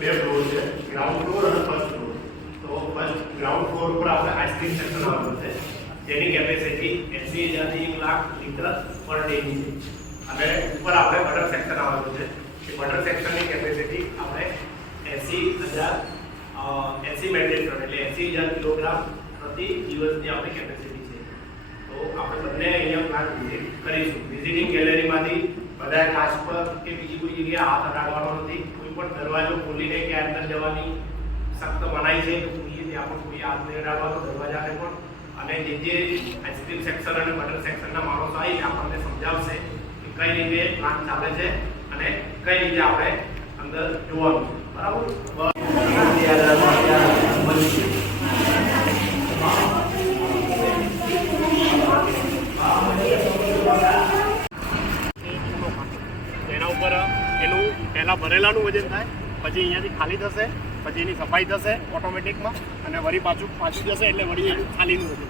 બે ફ્લોર છે, ground floor અને ફર્સ્ટ ફ્લોર. તો ફર્સ્ટ ગ્રાઉન્ડ ફ્લોર પર આપણે આઈસ્ક્રીમ સેક્શન આવેલું છે, જેની કેપેસિટી 80,000 થી 1 લાખ લીટર પર ડેની છે. અને ઉપર આપણે બટર સેક્શન આવેલું છે. એ બટર સેક્શનની કેપેસિટી આપણે 80 મેટ્રિક ટન એટલે 80,000 કિલોગ્રામ પ્રતિ દિવસની આપણી કેપેસિટી છે. તો આપણે બંને અહીંયા પ્લાન્ટ વિઝિટ કરીશું. વિઝિટિંગ ગેલેરીમાંથી બધા કાચ પર કે બીજી કોઈ જગ્યાએ હાથ અડાડવાનો નથી. કોઈ પણ દરવાજો ખોલીને કે અંદર જવાની સખ્ત મનાઈ છે. જોઈએ ત્યાં પણ કોઈ હાથ નહીં અડાડવાનો દરવાજાને પણ. અને જે આઈસ્ક્રીમ સેક્શન અને બટર સેક્શનના માણસો આવી આપણને સમજાવશે કે કઈ રીતે પ્લાન્ટ ચાલે છે અને કઈ રીતે આપણે અંદર જોવાનું છે. બરાબર. એના ઉપર એનું પહેલા ભરેલાનું વજન થાય, પછી અહીંયાથી ખાલી થશે, પછી એની સફાઈ થશે ઓટોમેટિકમાં, અને વળી પાછું જશે એટલે વળી એનું ખાલીનું વજન,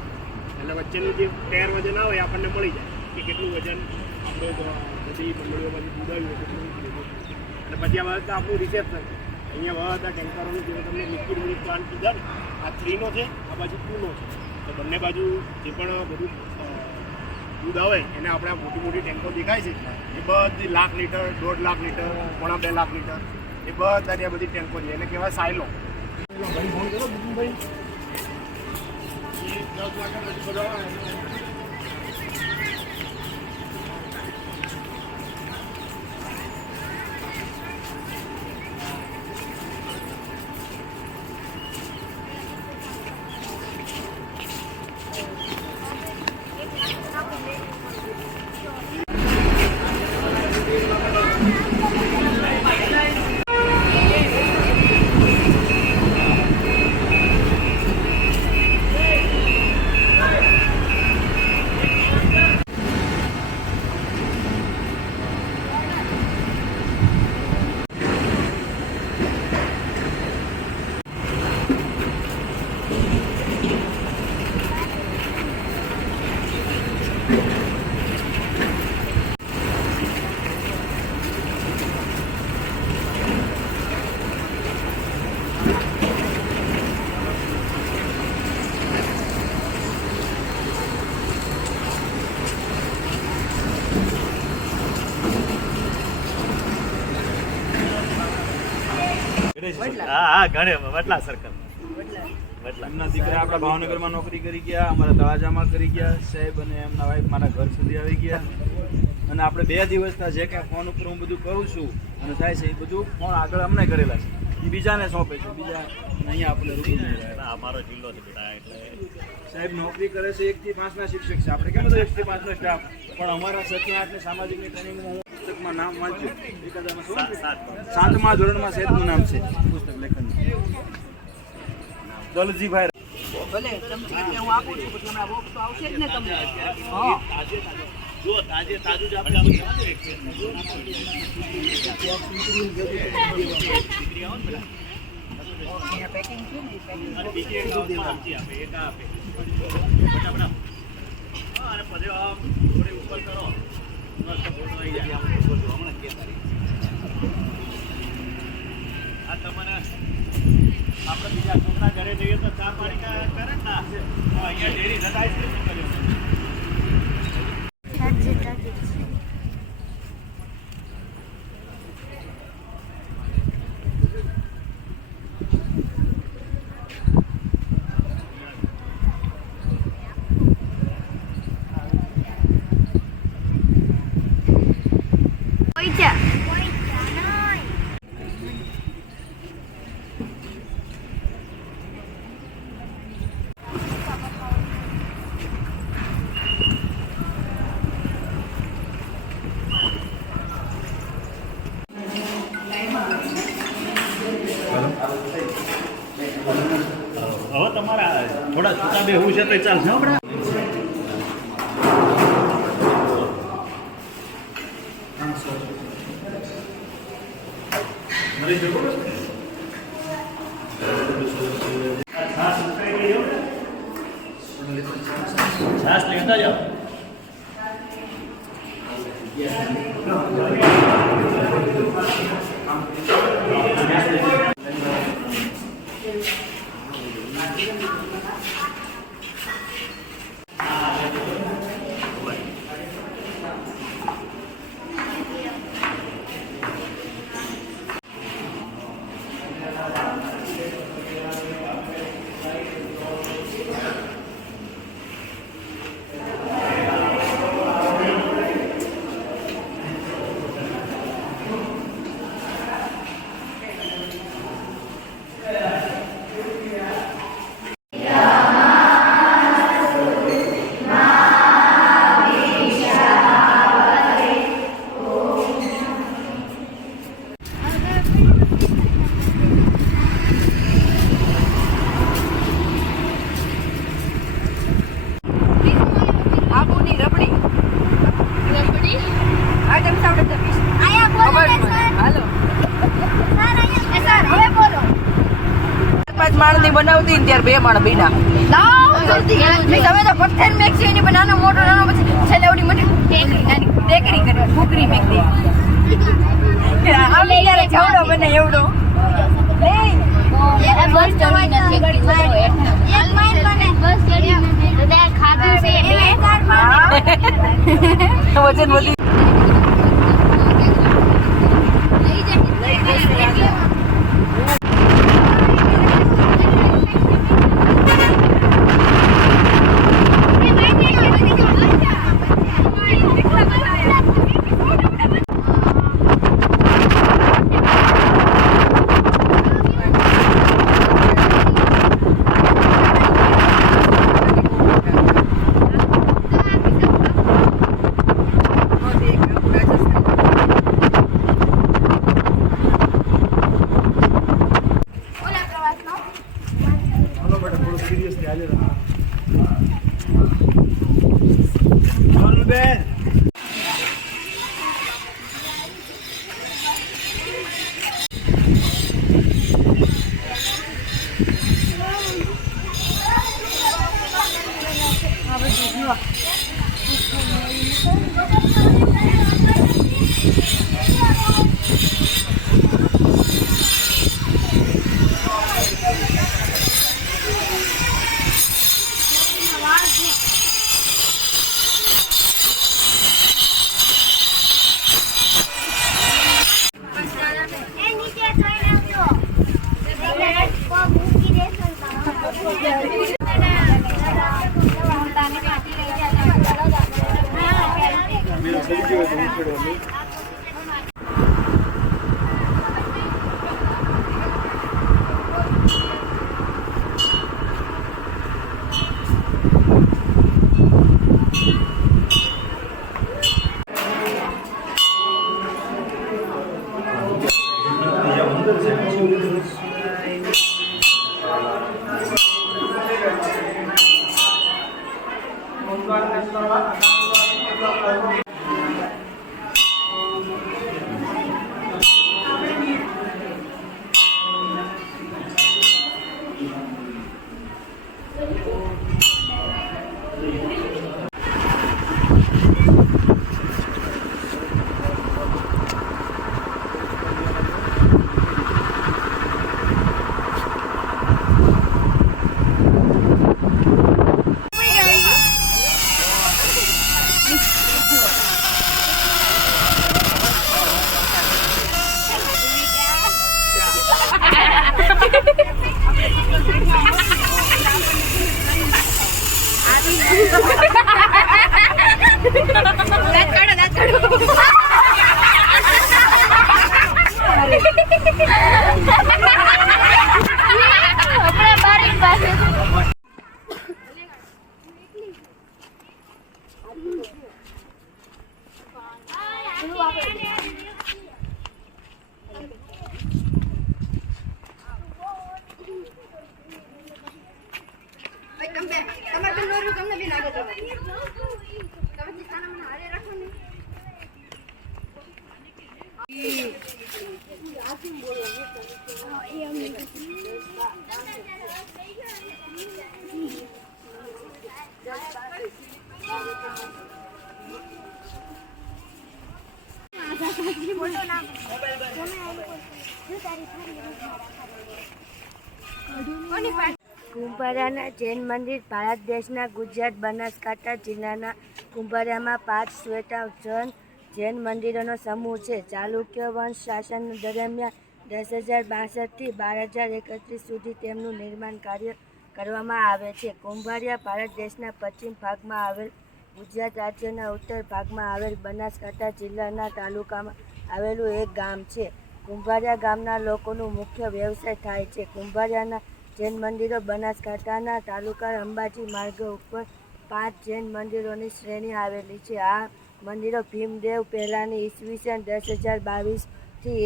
એટલે વચ્ચેનું જે પેર વજન આવે એ આપણને મળી જાય કે કેટલું વજન આપણે બધી મંડળીઓમાંથી દૂધાવ્યું કેટલું. અને પછી આ બધા આપણું રિસેપ્શન અહીંયા બધા ટેન્કરોનું જે તમને લિક્વિડ મિલ્ક પ્લાન્ટ કીધા ને, આ 3નો છે, આ બાજુ 2નો છે. તો બંને બાજુ જે પણ બધું દૂધ આવે એને આપણે મોટી મોટી ટેન્કો દેખાય છે એ બધી 1 lakh litre, 1.5 lakh litre, 1.5 lakh litre, એ બધા ત્યાં બધી ટેન્કો છે. એને કહેવાય સાયલો. ભાઈ ફોન કરો ભાઈ, એ 10 લાખ બધા હા ઘણે વડલા સર્કલ. એમના દીકરા આપણા ભાવનગરમાં નોકરી કરી ગયા, અમારા તળાજામાં કરી ગયા સાહેબ, અને એમના વાઈફ મારા ઘર સુધી આવી ગયા. અને આપણે 2 દિવસના જે કાંઈ ફોન ઉપર હું બધું કરું છું અને થાય છે એ બધું ફોન આગળ અમને કરેલા છે, એ બીજાને સોંપે છે. બીજા અહીંયા આપણે અમારો જિલ્લો છે બેટા, એટલે સાહેબ નોકરી કરે છે 1 થી 5 ના શિક્ષક છે. આપણે કેમ બધો 1 થી 5 નો સ્ટાફ, પણ અમારા 7 થી 8 ની સામાજિકની ટ્રેનિંગમાં હું પુસ્તકમાં નામ વાંચ્યું. 7મા ધોરણમાં સાહેબનું નામ છે પુસ્તક લેખન દલજીભાઈ. ભલે તમને હું આપું છું, પછી હમણાં બોક્સ તો આવશે જ ને તમને. હા જો તાજે તાજું જ આપણે પેકિંગ ઉપર કરો આ તમને આપણે બીજા છોકરા ઘરે જઈએ તો ચા પાણી કરે ને ના, અહીંયા ડેરી લગાવી આઈસ્ક્રીમ કર્યો. થોડા છૂટા બે હું છે તો ચાલશે આપણે છાસ લેતા જાઓ આબુની રબડી રબડી આ તમે સાવડે તપીશ આયા બોલો ને સર હાલો સર આયા સર હવે બોલો 5 માણસની બનાવતી ને ત્યારે 2 માણ બીના લાવ જલ્દી મેં તમે તો પથ્થર મેક છે એની બનાનો મોટો નાનો પછી છેલ્લે ઓડી મોટી નાની ટેકરી કરી ફૂકરી મેક દે આમ ત્યારે જવડો બને એવડો લે એ બસ ચડી નથી એક માઈન બને બસ ચડી નથી તો તે ખાધું છે એટલે વજન વધી બેન એ નીચે જોઈ લેજો કો મૂકી દેજો તાને કાઢી લઈ જાય તમારે તો નોર્યું તમને બી આગળ જવાનું. તમે ખાના મને હારે રાખો ને. કુંભારિયાના જૈન મંદિર ભારત દેશના ગુજરાત બનાસકાંઠા જિલ્લાના કુંભારિયામાં 5 શ્વેતાંબર જૈન મંદિરોનો સમૂહ છે. ચાલુક્ય વંશ શાસન દરમિયાન 10,062થી 12,031 સુધી તેમનું નિર્માણ કાર્ય કરવામાં આવે છે. કુંભારિયા ભારત દેશના પશ્ચિમ ભાગમાં આવેલ ગુજરાત રાજ્યના ઉત્તર ભાગમાં આવેલ બનાસકાંઠા જિલ્લાના તાલુકામાં આવેલું એક ગામ છે. કુંભારિયા ગામના લોકોનું મુખ્ય વ્યવસાય થાય છે. કુંભારિયાના જૈન મંદિરો બનાસકાંઠાના તાલુકા અંબાજી માર્ગ ઉપર 5 જૈન મંદિરોની શ્રેણી આવેલી છે. આ મંદિરો ભીમદેવ પહેલાંની ઈસવીસન 10,022થી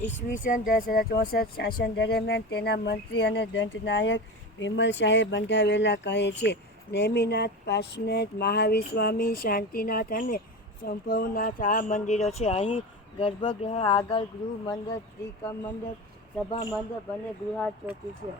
ઈસવીસન 10,064 શાસન દરમિયાન તેના મંત્રી અને દંતનાયક વિમલ શાહે બંધાવેલા કહે છે. નેમિનાથ, પાર્શ્વનાથ, મહાવીર સ્વામી, શાંતિનાથ અને સંભવનાથ આ મંદિરો છે. અહીં ગર્ભગૃહ આગળ ગૃહ મંડપ, ત્રિકમ મંડપ, સભા મંડપ અને ગૃહાર ચોકી છે.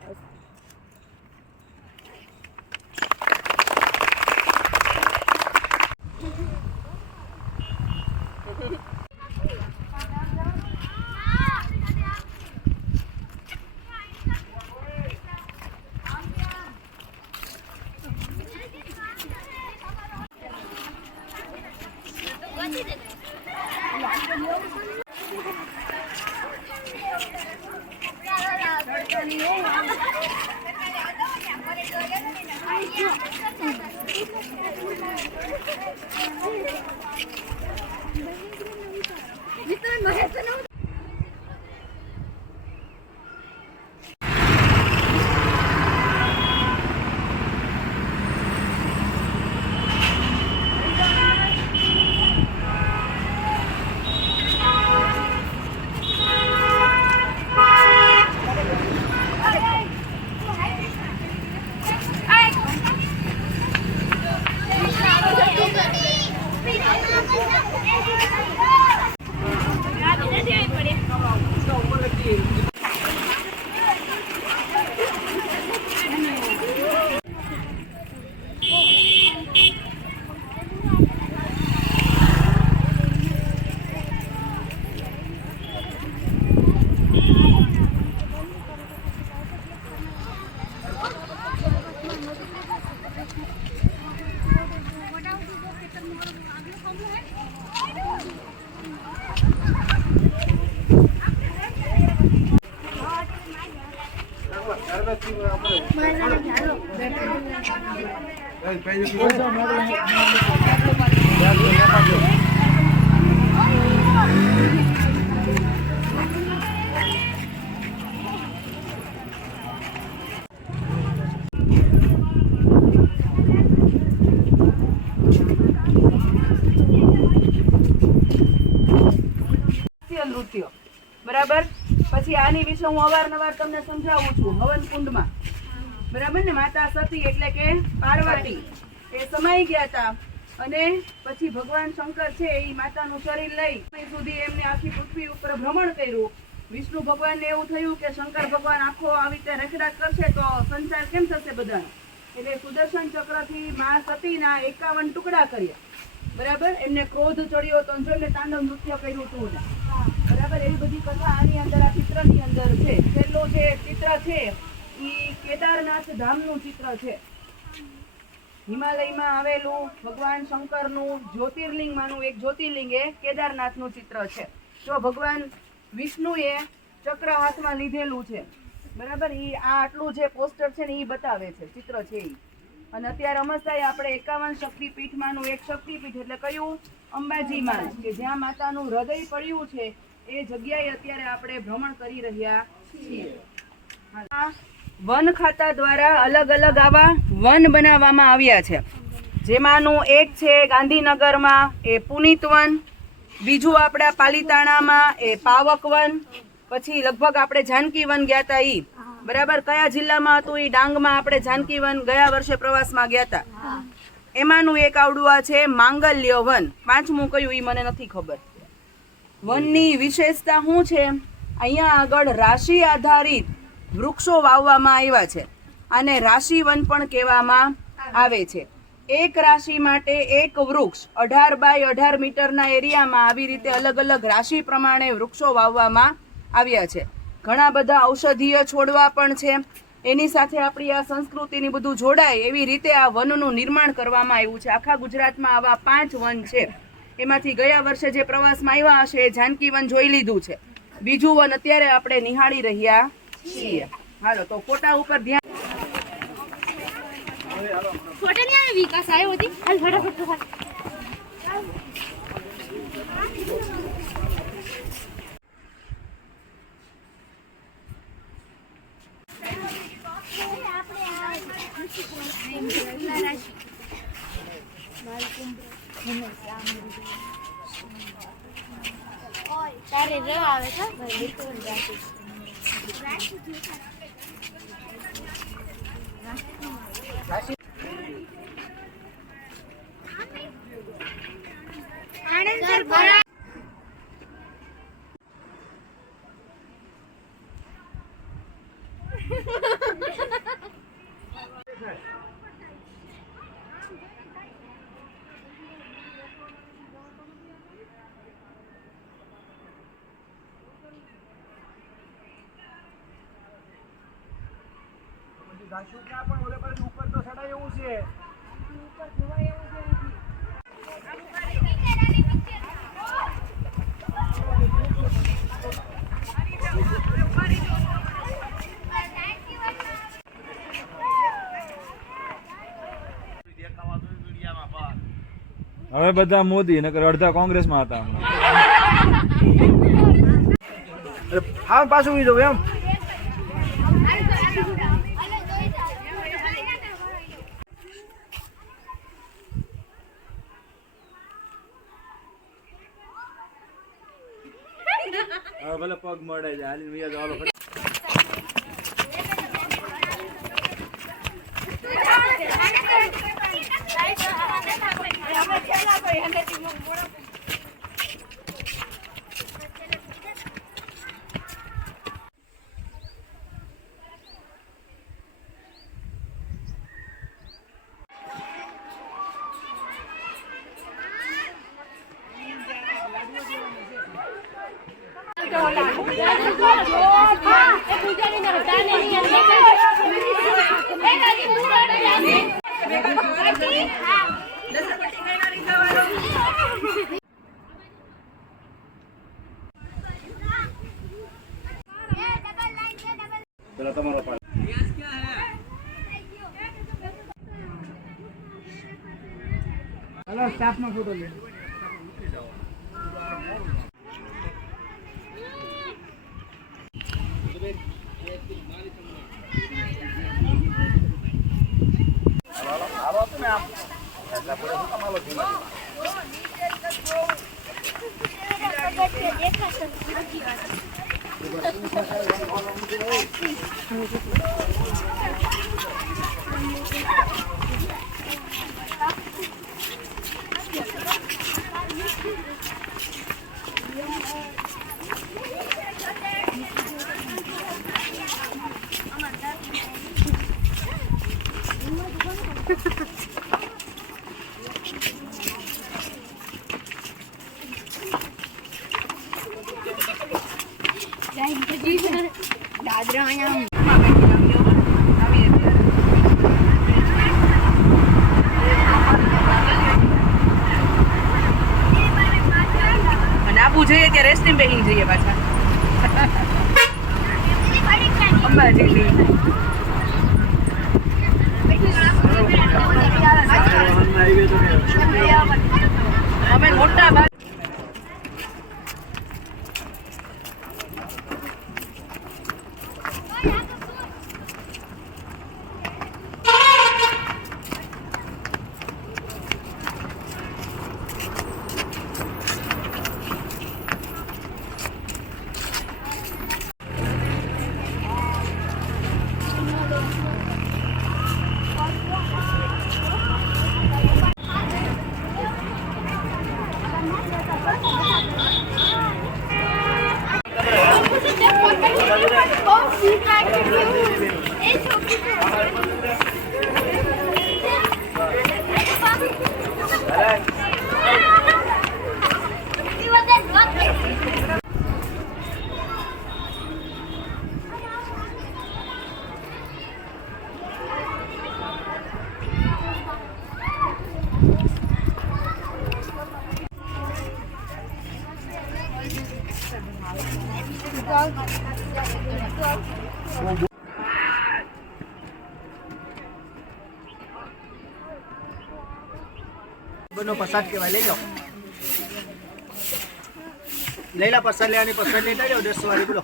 નૃત્ય બરાબર. પછી આની વિશે હું અવારનવાર તમને સમજાવું છું. હવન કુંડમાં બરાબર ને, માતા સતી એટલે કે પાર્વતી એ સમાઈ ગયા હતા અને પછી ભગવાન શંકર છે એ માતાનું શરીર લઈ સુધી એમને આખી પૃથ્વી ઉપર ભ્રમણ કર્યું. વિષ્ણુ ભગવાનને એવું થયું કે શંકર ભગવાન આખો આવી રીતે રખડાટ કરશે તો સંસાર કેમ થશે બધાનો, એટલે સુદર્શન ચક્રથી મા સતીના 51 ટુકડા કર્યા. બરાબર. એમને ક્રોધ ચડ્યો તો જોઈને તાંડવ નૃત્ય કર્યું હતું બરાબર. એવી બધી કથા આની અંદર આ ચિત્રની અંદર છે. છેલ્લું જે ચિત્ર છે એ કેદારનાથ ધામનું ચિત્ર છે. હિમાલયમાં આવેલું ભગવાન શંકરનું જ્યોતિર્લિંગમાંનું એક જ્યોતિર્લિંગ એ કેદારનાથનું ચિત્ર છે. જો ભગવાન વિષ્ણુએ ચક્ર હાથમાં લીધેલું છે બરાબર. એ આ આટલું જે પોસ્ટર છે ને એ બતાવે છે, ચિત્ર છે એ. અને અત્યારે અમસ્તાએ આપણે 51 શક્તિપીઠમાંનું એક શક્તિપીઠ એટલે કયું, અંબાજીમાં, કે જ્યાં માતાનું હૃદય પડ્યું છે એ જગ્યાએ અત્યારે આપણે ભ્રમણ કરી રહ્યા છીએ. વન ખાતા દ્વારા અલગ અલગ આવા વન બનાવવામાં આવ્યા છે. જેમાંનું એક છે ગાંધીનગરમાં એ પુનિત વન, બીજું આપણા પાલીતાણામાં એ પાવક વન, પછી લગભગ આપણે જાનકી વન ગયા હતા ઈ, બરાબર. કયા જિલ્લામાં હતું? એ ડાંગમાં આપણે જાનકીવન ગયા વર્ષે પ્રવાસમાં ગયા હતા. એમાંનું એક આવડું આ છે માંગલ્ય વન. પાંચમું કયું એ મને નથી ખબર. વનની વિશેષતા શું છે? અહીંયા આગળ રાશિ આધારિત વૃક્ષો વાવવામાં આવ્યા છે. આને રાશિ વન પણ કહેવામાં આવે છે. એક રાશિ માટે એક વૃક્ષ 18 બાય 18 મીટરના એરિયામાં આવી રીતે અલગ અલગ રાશિ પ્રમાણે વૃક્ષો વાવવામાં આવ્યા છે. ઘણા બધા ઔષધીય છોડવા પણ છે. એની સાથે આપણી આ સંસ્કૃતિની બધું જોડાય એવી રીતે આ વનનું નિર્માણ કરવામાં આવ્યું છે. આખા ગુજરાતમાં આવા 5 વન છે. એમાંથી ગયા વર્ષે જે પ્રવાસમાં આવ્યા હશે એ જાનકી વન જોઈ લીધું છે. બીજું વન અત્યારે આપણે નિહાળી રહ્યા છીએ. હાલો તો ફોટા ઉપર ધ્યાન. ફોટો નહીં આવે વિકાસ આવ્યો હતી હાલ ફટાફટ તારે ર આવે છે ઉપર તો સડાય એવું છે. હવે બધા મોદી નકર અડધા કોંગ્રેસમાં હતા. હા પાછું કીધું એમ. હવે ભલે પગ મળે છે હાલીને વયા જાઓ. હાલો સ્ટાફનો ફોટો લે. દાદરા અહીંયા અને આપવું જોઈએ ત્યાં રેસ્ટિંગ બેહિંગ જઈએ પાછા અંબાજી. અમે મોટા ભાગ બનો પ્રસાદ કહેવાય, લઈ લો. લઈ લો પ્રસાદ, લેવાની પ્રસાદ લેતા જાઓ 10 વાળી. બોલો.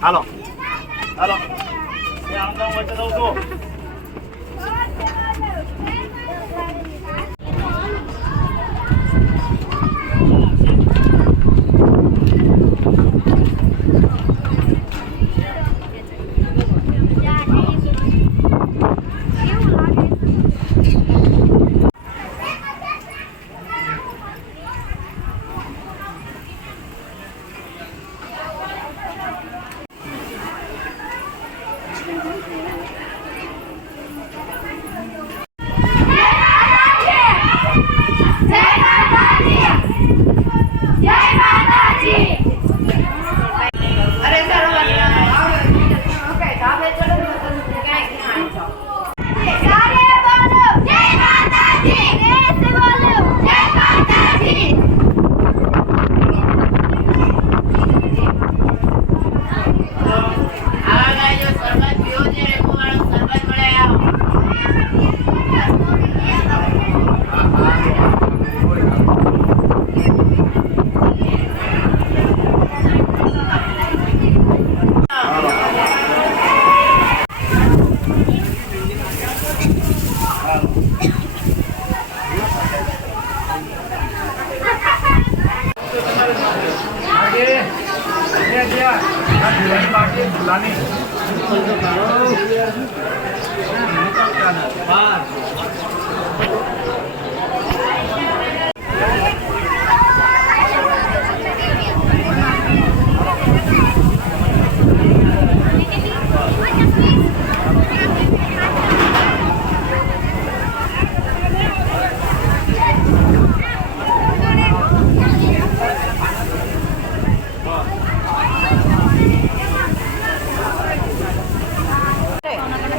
હાલો હાલો વચ્ચે દઉં છું.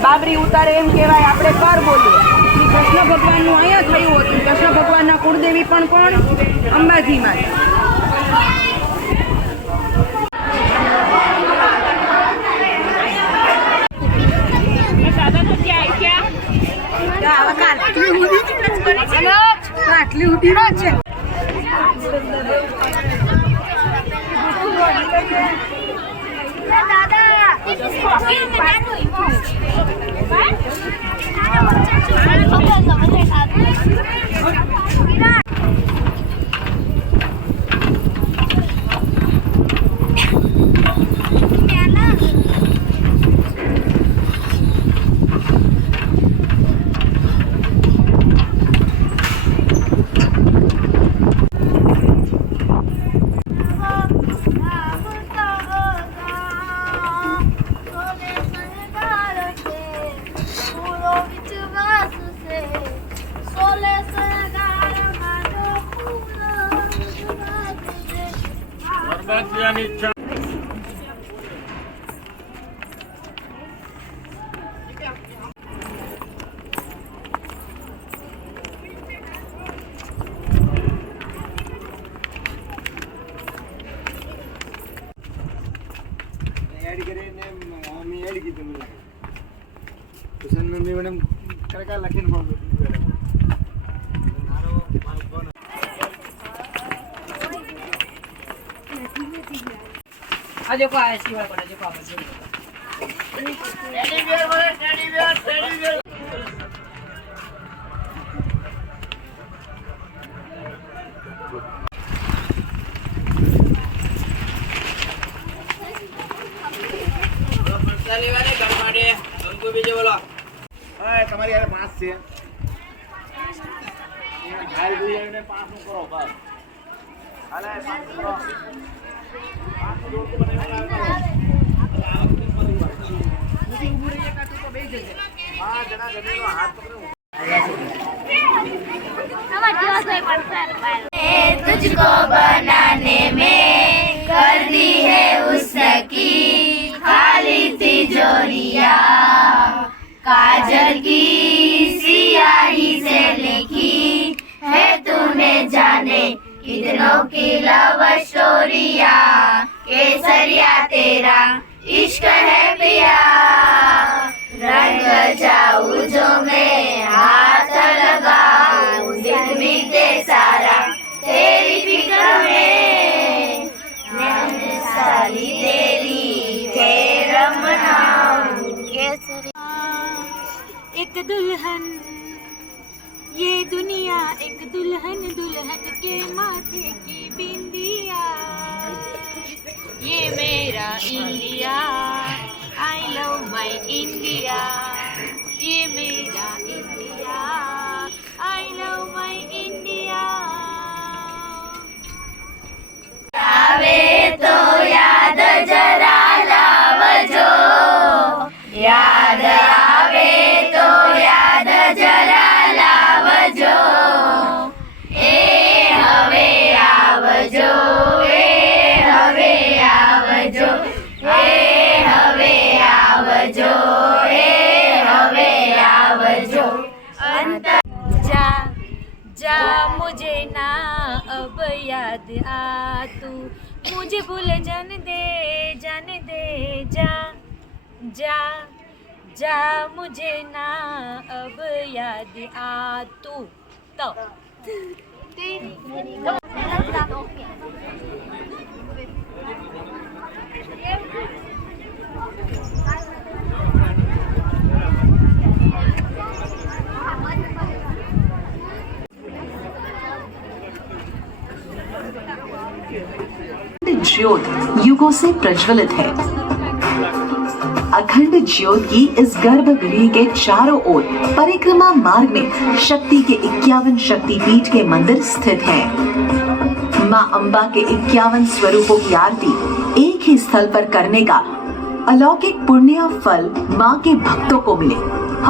બાબરી ઉતારે એમ કહેવાય, આપણે કર બોલીએ. કૃષ્ણ ભગવાનનું અહીંયા થયું હતું. કૃષ્ણ ભગવાનના કુળદેવી પણ કોણ? અંબાજી માતા. આટલી ઉડી નો છે. એડ કરીને મમ્મી એડ કીધું મને. કિશન મમ્મી મને કડકા લખીને ફોન કર્યો. મારો ફોન આ देखो આ સિવાય પડે देखो આ બધું તમારી યાર 5 છે ઘાય જોઈ આવીને 5 નું કરો બસ હાલે 5 કરો 5 રોટ બનાવીને तुझको बनाने में कर दी है उसकी खाली तिजोरियाँ काजल की सियाही से लिखी है तूने जाने कितनों की लव स्टोरियाँ केसरिया तेरा इश्क है पिया रंग जाऊं जो मैं हाथ लगाऊं दिन बीते सारा तेरी फिक्र में नैन साली तेरी फेर मनाऊं एक दुल्हन ये दुनिया एक दुल्हन दुल्हन के माथे की बिंदिया ये मेरा India I love my India ये मेरा India I love my India आवे तो याद जरा लावजो याद आवे तो याद जरा लावजो ए हवे आवजो ए हवे आवजो ए हवे आवजो ए हवे आवजो जा जा मुझे ना अब याद आ तू मुझे भूल जाने दे जा जा जा मुझे ना अब याद आ तू तो ज्योत युगों से प्रज्वलित है। अखंड ज्योत की इस गर्भगृह के चारों ओर परिक्रमा मार्ग में शक्ति के 51 शक्तिपीठ के मंदिर स्थित हैं। मां अम्बा के 51 स्वरूपों की आरती एक ही स्थल पर करने का अलौकिक पुण्य फल मां के भक्तों को मिले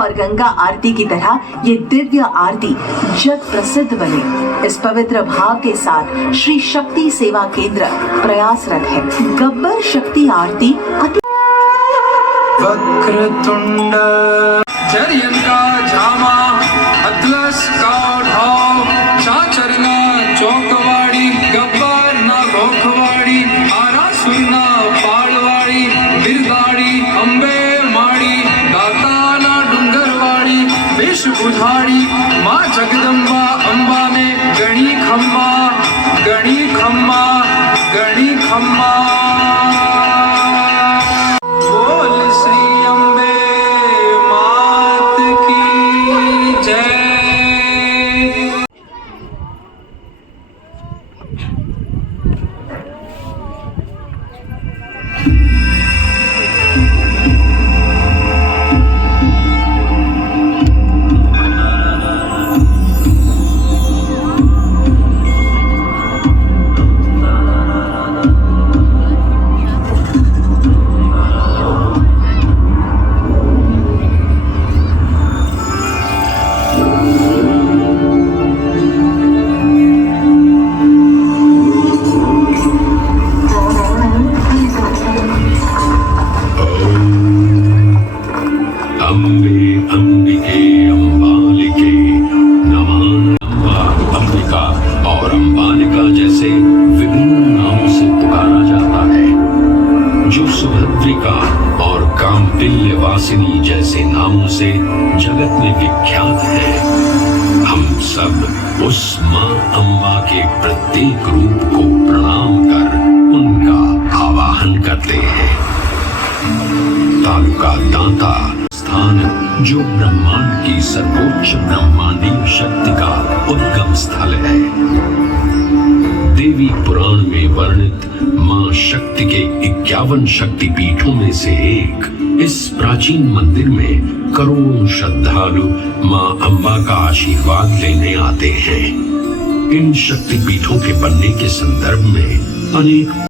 और गंगा आरती की तरह ये दिव्य आरती जग प्रसिद्ध बने, इस पवित्र भाव के साथ श्री शक्ति सेवा केंद्र प्रयासरत है। गब्बर शक्ति आरती वक्रतुंड जरियंका झामा अतलस का ढाव चाचरना चौकवाड़ी गब्बर ना गोखवाड़ी आरासुरना पाड़वाड़ी बिरदाड़ी अंबे माड़ी दाता ना डूंगरवाड़ी विष बुझाड़ी माँ जगदम्बा अंबा ने गणी खम्मा गणी खम्मा गणी खम्मा जैसे नामों से जगत में विख्यात है। हम सब उस मां अम्बा के प्रत्येक रूप को प्रणाम कर उनका आवाहन करते जो ब्रह्मांड की सर्वोच्च ब्रह्मांडीय शक्ति का उद्गम स्थल है। देवी पुराण में वर्णित मां शक्ति के 51 शक्तिपीठों में से एक इस प्राचीन मंदिर में करोड़ों श्रद्धालु मां अम्बा का आशीर्वाद लेने आते हैं। इन शक्तिपीठों के बनने के संदर्भ में अनेक